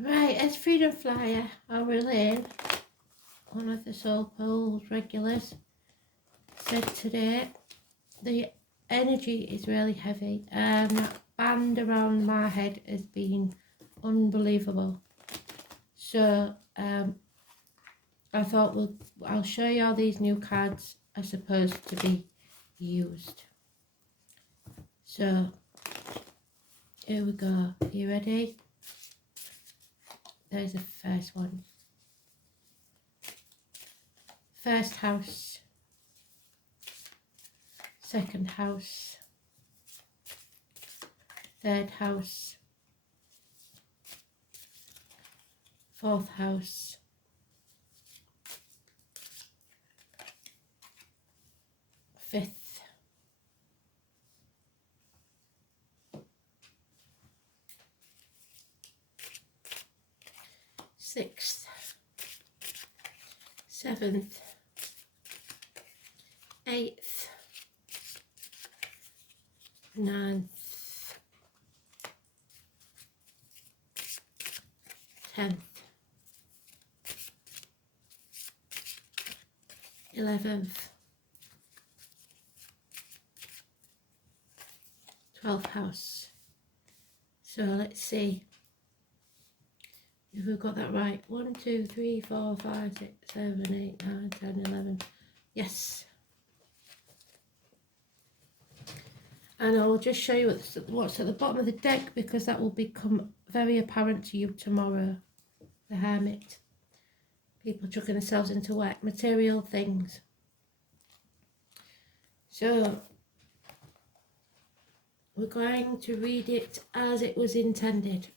Right, as Freedom Flyer, I'll relay one of the Soul Pole's regulars said today the energy is really heavy and that band around my head has been unbelievable. So I thought I'll show you all these new cards are supposed to be used. So here we go. Are you ready? There's the first one. First house. Second house. Third house. Fourth house. Fifth. Sixth. Seventh. Eighth. Ninth. 10th. 11th. 12th house. So let's see if we've got that right. 1, 2, 3, 4, 5, 6, 7, 8, 9, 10, 11. Yes. And I'll just show you what's at the bottom of the deck, because that will become very apparent to you tomorrow. The Hermit. People chucking themselves into work. Material things. So we're going to read it as it was intended.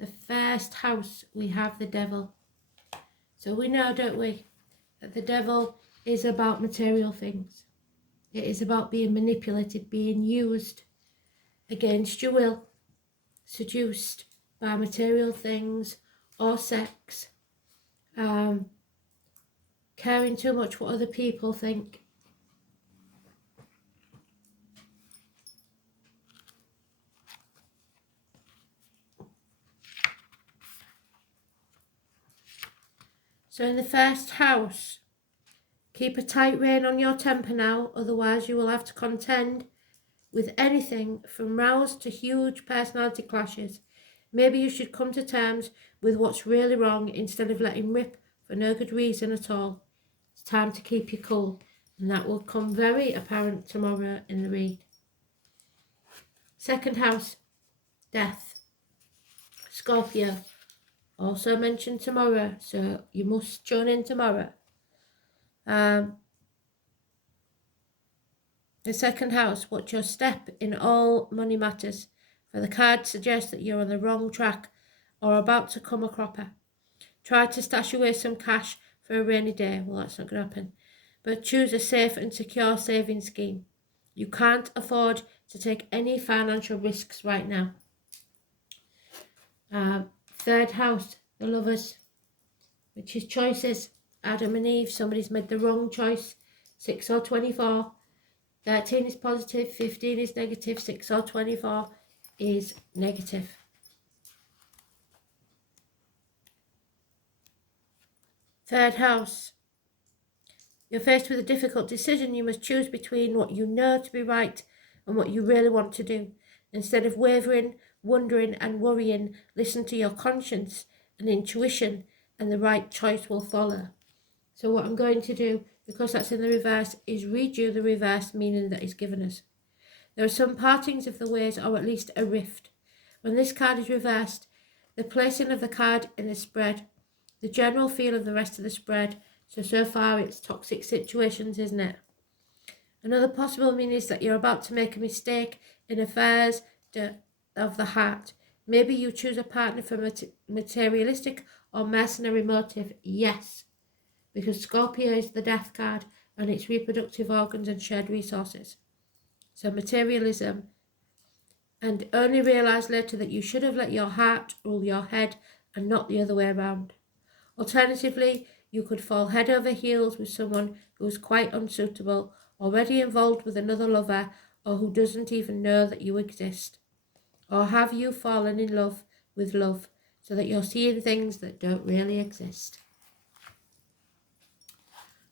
The first house, we have the devil. So we know, don't we, that the devil is about material things. It is about being manipulated, being used against your will, seduced by material things or sex, caring too much what other people think. So in the first house, keep a tight rein on your temper now, otherwise you will have to contend with anything from rows to huge personality clashes. Maybe you should come to terms with what's really wrong instead of letting rip for no good reason at all. It's time to keep you cool, and that will come very apparent tomorrow in the read. Second house, death. Scorpio, also mentioned tomorrow, so you must tune in tomorrow. The second house, watch your step in all money matters, for the card suggests that you're on the wrong track or about to come a cropper. Try to stash away some cash for a rainy day. Well, that's not going to happen. But choose a safe and secure saving scheme. You can't afford to take any financial risks right now. Third house, the lovers, which is choices. Adam and Eve, somebody's made the wrong choice. 6 or 24. 13 is positive, 15 is negative, 6 or 24 is negative. Third house. You're faced with a difficult decision. You must choose between what you know to be right and what you really want to do. Instead of wavering, wondering and worrying, listen to your conscience and intuition, and the right choice will follow. So what I'm going to do, because that's in the reverse, is read you the reverse meaning that is given us. There are some partings of the ways, or at least a rift. When this card is reversed, the placing of the card in the spread, the general feel of the rest of the spread. So far it's toxic situations, isn't it? Another possible meaning is that you're about to make a mistake in affairs of the heart. Maybe you choose a partner for materialistic or mercenary motive. Yes, because Scorpio is the death card and it's reproductive organs and shared resources. So materialism, and only realise later that you should have let your heart rule your head and not the other way around. Alternatively, you could fall head over heels with someone who is quite unsuitable, already involved with another lover, or who doesn't even know that you exist. Or have you fallen in love with love? so that you're seeing things that don't really exist.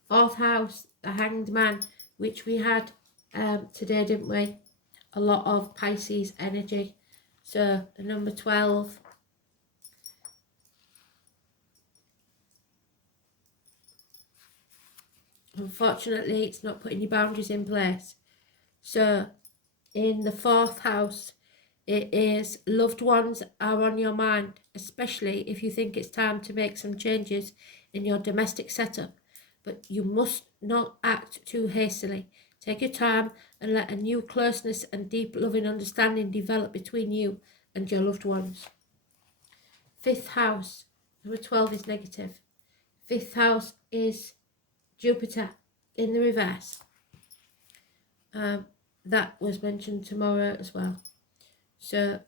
4th house, the Hanged Man, which we had today, didn't we? A lot of Pisces energy. So the number 12. Unfortunately, it's not putting your boundaries in place. So in the 4th house, it is loved ones are on your mind, especially if you think it's time to make some changes in your domestic setup. But you must not act too hastily. Take your time and let a new closeness and deep loving understanding develop between you and your loved ones. 5th house, number 12 is negative. 5th house is Jupiter in the reverse. That was mentioned tomorrow as well. So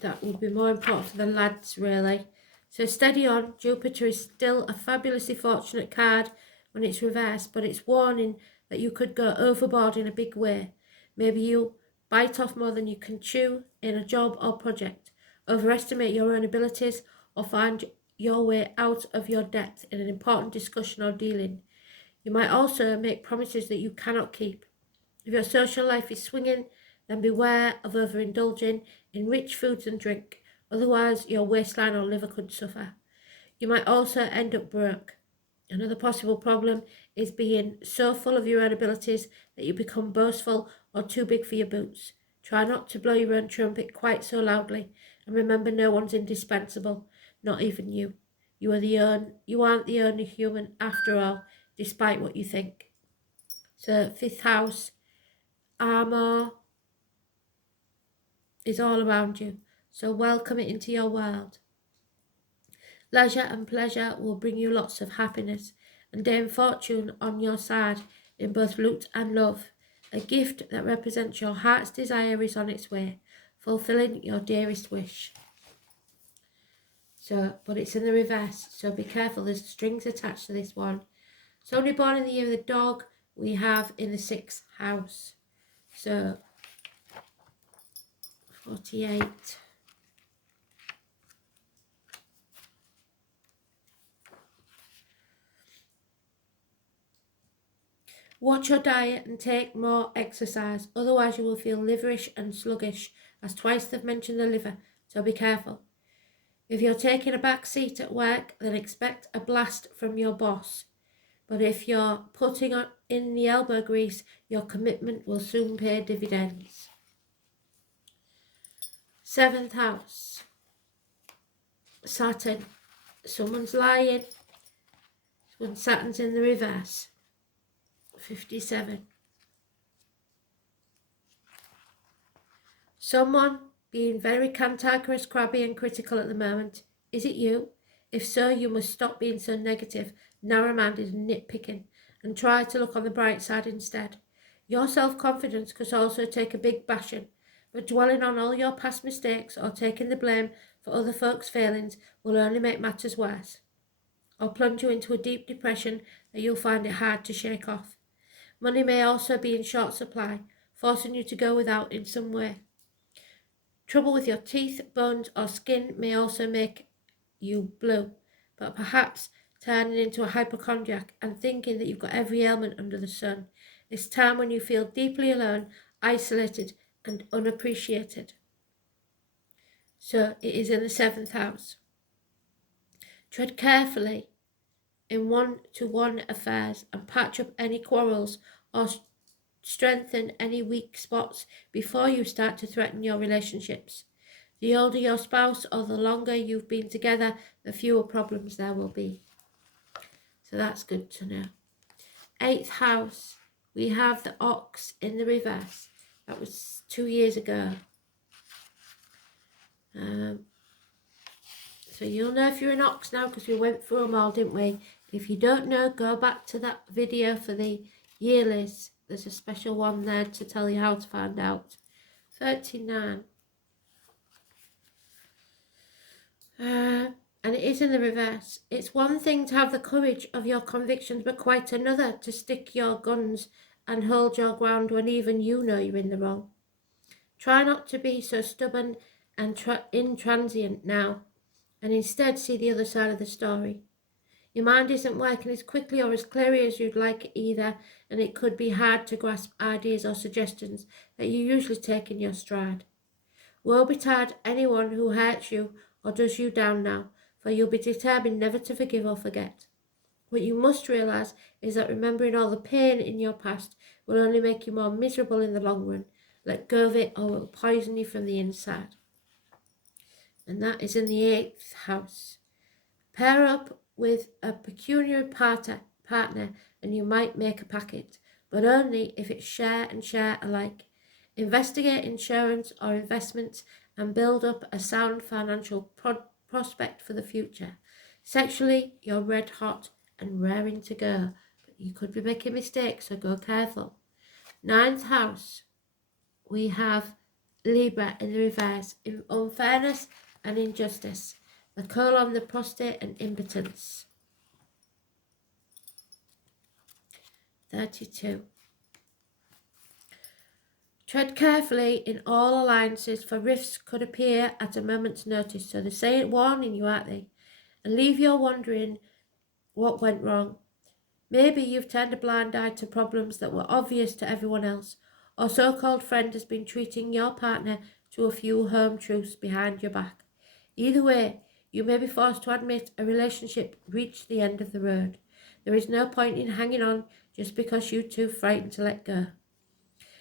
that would be more important for the lads, really. So steady on. Jupiter is still a fabulously fortunate card when it's reversed, but it's warning that you could go overboard in a big way. Maybe you bite off more than you can chew in a job or project, overestimate your own abilities, or find your way out of your depth in an important discussion or dealing. You might also make promises that you cannot keep. If your social life is swinging, then beware of overindulging in rich foods and drink, otherwise your waistline or liver could suffer. You might also end up broke. Another possible problem is being so full of your own abilities that you become boastful or too big for your boots. Try not to blow your own trumpet quite so loudly, and remember no one's indispensable, not even you. You aren't the only human after all, despite what you think. So 5th house, armor is all around you, so welcome it into your world. Leisure and pleasure will bring you lots of happiness, and Dame Fortune on your side in both loot and love. A gift that represents your heart's desire is on its way, fulfilling your dearest wish. So, but it's in the reverse, so be careful, there's strings attached to this one. Somebody born in the year of the dog, we have in the 6th house. So 48. Watch your diet and take more exercise, otherwise you will feel liverish and sluggish, as twice they've mentioned the liver, so be careful. If you're taking a back seat at work, then expect a blast from your boss. But if you're putting in the elbow grease, your commitment will soon pay dividends. 7th house, Saturn. Someone's lying when Saturn's in the reverse. 57. Someone being very cantankerous, crabby and critical at the moment. Is it you? If so, you must stop being so negative, narrow-minded and nitpicking, and try to look on the bright side instead. Your self-confidence could also take a big bashing, but dwelling on all your past mistakes or taking the blame for other folks' failings will only make matters worse, or plunge you into a deep depression that you'll find it hard to shake off. Money may also be in short supply, forcing you to go without in some way. Trouble with your teeth, bones or skin may also make you blue, but perhaps turning into a hypochondriac and thinking that you've got every ailment under the sun. It's time when you feel deeply alone, isolated and unappreciated. So it is in the 7th house. Tread carefully in one-to-one affairs and patch up any quarrels or strengthen any weak spots before you start to threaten your relationships. The older your spouse or the longer you've been together, the fewer problems there will be. So that's good to know. 8th house, we have the ox in the reverse. That was 2 years ago. So you'll know if you're an ox now because we went through them all, didn't we? If you don't know, go back to that video for the yearlies. There's a special one there to tell you how to find out. 39. and it is in the reverse. It's one thing to have the courage of your convictions, but quite another to stick your guns and hold your ground when even you know you're in the wrong. Try not to be so stubborn and intransient now, and instead see the other side of the story. Your mind isn't working as quickly or as clearly as you'd like either, and it could be hard to grasp ideas or suggestions that you usually take in your stride. Woe betide anyone who hurts you or does you down now, for you'll be determined never to forgive or forget. What you must realise is that remembering all the pain in your past will only make you more miserable in the long run. Let go of it or it will poison you from the inside. And that is in the 8th house. Pair up with a pecuniary partner and you might make a packet, but only if it's share and share alike. Investigate insurance or investments and build up a sound financial prospect for the future. Sexually, you're red hot and raring to go, but you could be making mistakes, so go careful. 9th house, we have Libra in the reverse, in unfairness and injustice. The colon, the prostate, and impotence. 32. Tread carefully in all alliances, for rifts could appear at a moment's notice. So they say it, warning you, aren't they? And leave your wondering what went wrong. Maybe you've turned a blind eye to problems that were obvious to everyone else, or so-called friend has been treating your partner to a few home truths behind your back. Either way, you may be forced to admit a relationship reached the end of the road. There is no point in hanging on just because you're too frightened to let go.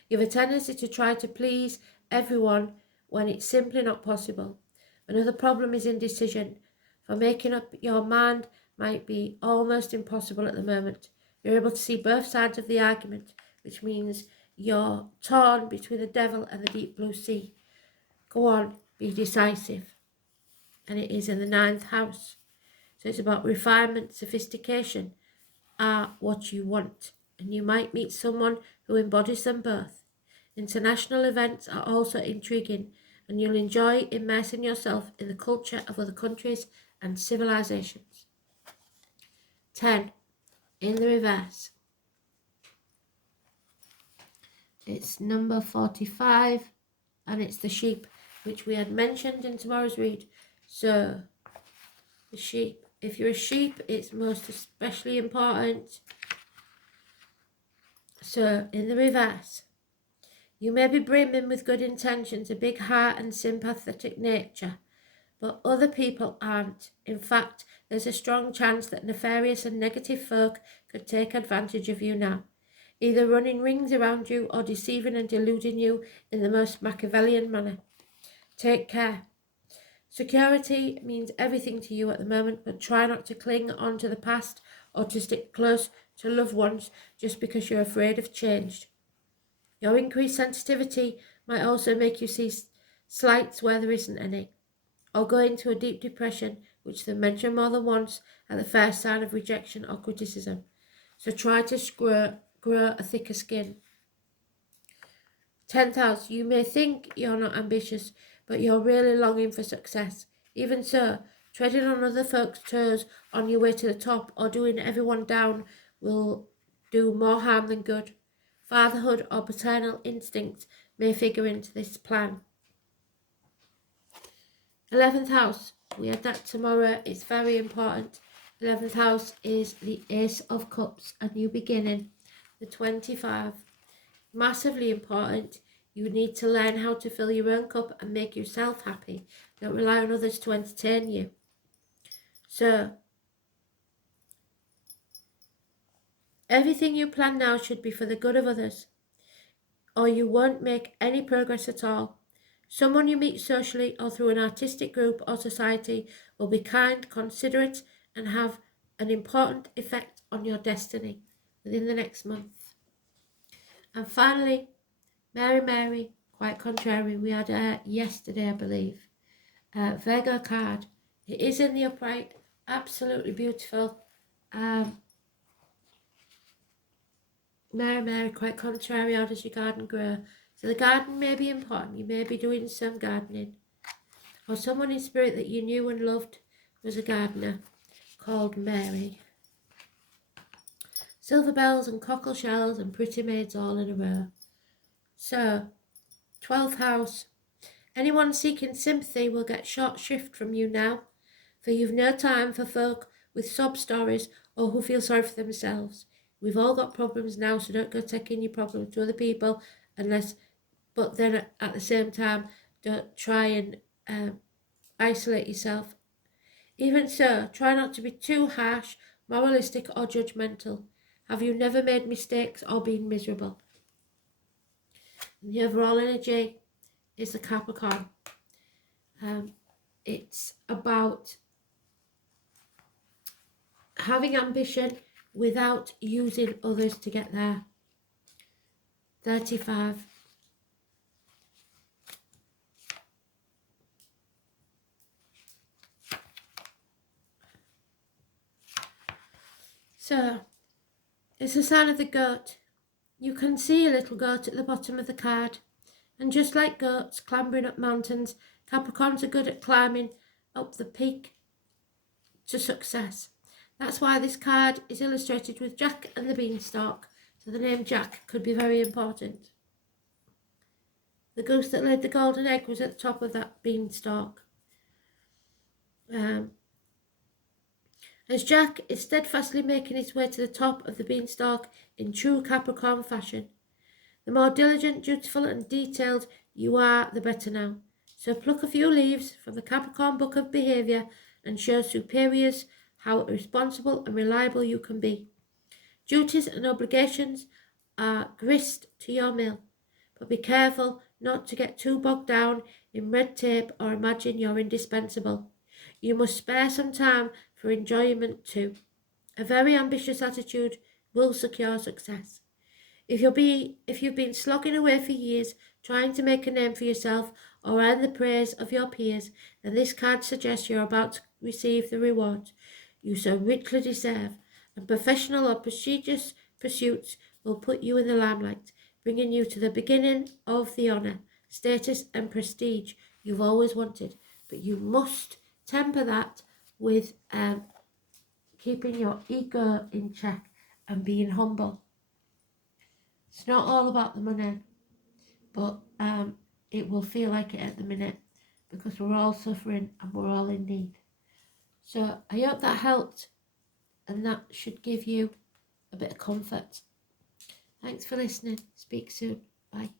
You have a tendency to try to please everyone when it's simply not possible. Another problem is indecision, for making up your mind might be almost impossible at the moment. You're able to see both sides of the argument, which means you're torn between the devil and the deep blue sea. Go on, be decisive. And it is in the 9th house. So it's about refinement, sophistication are what you want, and you might meet someone who embodies them both. International events are also intriguing, and you'll enjoy immersing yourself in the culture of other countries and civilizations. 10. In the reverse. It's number 45, and it's the sheep, which we had mentioned in tomorrow's read. So, the sheep. If you're a sheep, it's most especially important. So, in the reverse, you may be brimming with good intentions, a big heart and sympathetic nature, but other people aren't. In fact, there's a strong chance that nefarious and negative folk could take advantage of you now, either running rings around you or deceiving and deluding you in the most Machiavellian manner. Take care. Security means everything to you at the moment, but try not to cling on to the past or to stick close to loved ones just because you're afraid of change. Your increased sensitivity might also make you see slights where there isn't any, or go into a deep depression, which they mention more than once at the first sign of rejection or criticism. So try to grow a thicker skin. 10th house, you may think you're not ambitious, but you're really longing for success. Even so, treading on other folks' toes on your way to the top or doing everyone down will do more harm than good. Fatherhood or paternal instinct may figure into this plan. 11th house, we had that tomorrow, it's very important. 11th house is the Ace of Cups, a new beginning. The 25, massively important. You need to learn how to fill your own cup and make yourself happy. Don't rely on others to entertain you. So, everything you plan now should be for the good of others, or you won't make any progress at all. Someone you meet socially or through an artistic group or society will be kind, considerate, and have an important effect on your destiny within the next month. And finally, Mary, quite contrary, we had her yesterday, I believe. Virgo card. It is in the upright, absolutely beautiful. Mary, quite contrary, how does your garden grow? So the garden may be important. You may be doing some gardening. Or someone in spirit that you knew and loved was a gardener called Mary. Silver bells and cockle shells and pretty maids all in a row. So, 12th house. Anyone seeking sympathy will get short shrift from you now, for you've no time for folk with sob stories or who feel sorry for themselves. We've all got problems now, so don't go taking your problems to other people but then at the same time, don't try and isolate yourself. Even so, try not to be too harsh, moralistic or judgmental. Have you never made mistakes or been miserable? And the overall energy is the Capricorn. It's about having ambition without using others to get there. 35. So, it's a sign of the goat. You can see a little goat at the bottom of the card. And just like goats clambering up mountains, Capricorns are good at climbing up the peak to success. That's why this card is illustrated with Jack and the Beanstalk. So the name Jack could be very important. The goose that laid the golden egg was at the top of that beanstalk. As Jack is steadfastly making his way to the top of the beanstalk in true Capricorn fashion. The more diligent, dutiful and detailed you are, the better now. So pluck a few leaves from the Capricorn book of behaviour and show superiors how responsible and reliable you can be. Duties and obligations are grist to your mill, but be careful not to get too bogged down in red tape or imagine you're indispensable. You must spare some time for enjoyment too. A very ambitious attitude will secure success. If you've been slogging away for years trying to make a name for yourself or earn the praise of your peers, then this card suggests you're about to receive the reward you so richly deserve, and professional or prestigious pursuits will put you in the limelight, bringing you to the beginning of the honour, status and prestige you've always wanted. But you must temper that with keeping your ego in check and being humble. It's not all about the money, but it will feel like it at the minute because we're all suffering and we're all in need. So I hope that helped, and that should give you a bit of comfort. Thanks for listening. Speak soon. Bye.